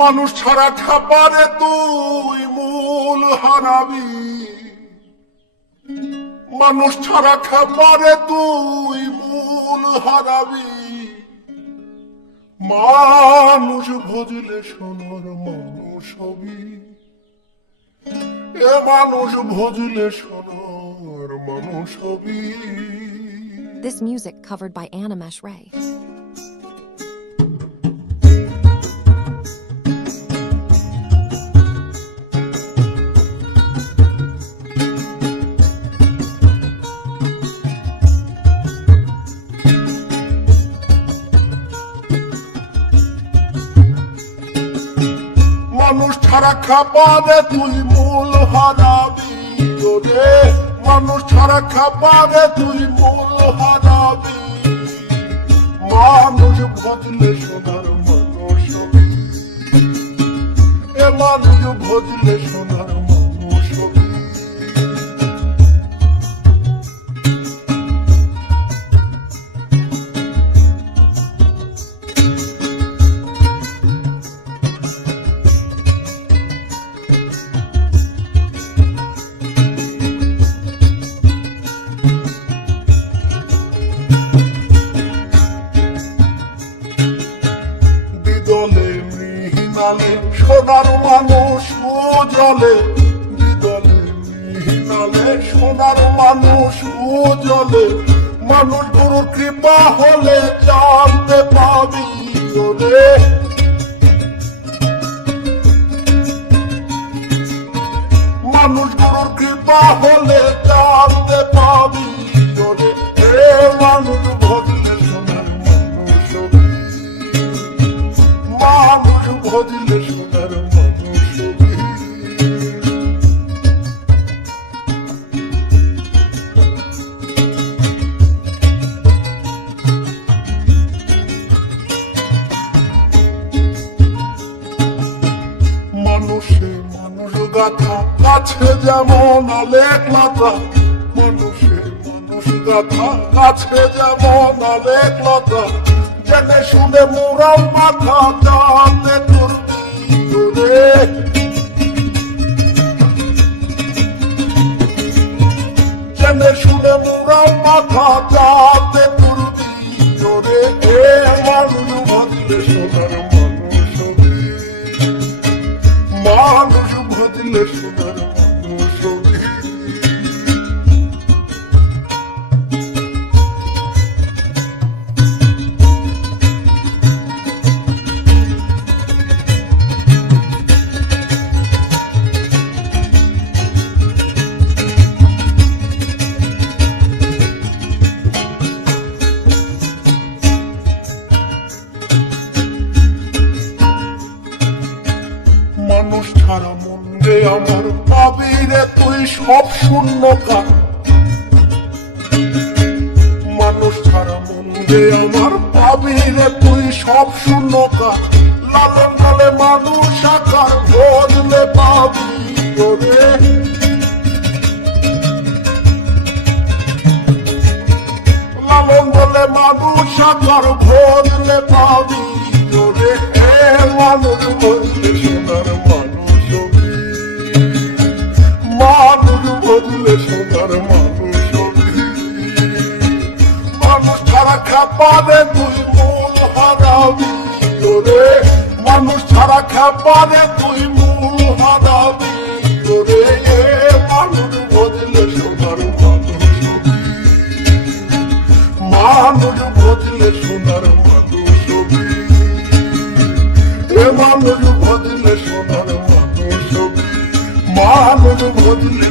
মানুষ ছাড়া খাবারে তুই মূল হারাবি, মানুষ ছাড়া খাবারে তুই মূল হারাবি। মানুষ ভজলে সোনার মানুষ হবি, এ মানুষ ভজলে সোনার মানুষ হবি। This music covered by Animesh Ray. মানুষ ছাড়া খাবারে তুই মূল হারাবি রে, মানুষ ছাড়া খাবারে তুই মূল হারাবি। মানুষ ভজলে সোনার মানুষ হবি, এ মানুষ ভজলে সোনার মানুষ হবি। সোনার মানুষ উজলে, বিদলে মিহিনালে সোনার মানুষ উজলে। মানুষ গুরুর কৃপা হলে জানতে পাবি রে, মানুষ গুরুর কৃপা হলে জানতে পাবি রে। এ মানুষ ভজলে সোনার মানুষ হবি, মানুষ ভজলে সোনার মানুষ হবি। মানুষে মানুষ গাথা কাছে যেমন অলেক লতা, মানুষে মানুষ গাথা কাছে যেমন অলেক লতা। জেনে শুনে মোরাও মাথা জানতে তুলবি রে, জেনে শুনে মোরাও মাথা জানতে তুলবি রে। এ মানুষ ভজলে সোনার মানুষ হবি, মানুষ ভজলে সোনার মানুষ হবি। মানুষ ছাড়া মনে আমার পাবি রে তুই সব শূন্যকার, মানুষ ছাড়া মনে আমার পাবি রে তুই সব শূন্যকার। লালন বলে মানুষ আকার ভজলে পাবি রে, লালন বলে মানুষ আকার ভজলে পাবি রে। এ মানুষ ভজলে সোনার মানুষ হবি, মানুষ ভজলে সোনার মানুষ হবি। মানুষ ছাড়া খাবারে তুই মূল হারাবি রে, মানুষ ছাড়া খাবারে তুই মূল হারাবি রে। এ মানুষ ভজলে সোনার মানুষ হবি, মানুষ ভজলে সোনার মানুষ হবি। এ মানুষ ভজলে সোনার মানুষ হবি, মানুষ ভজলে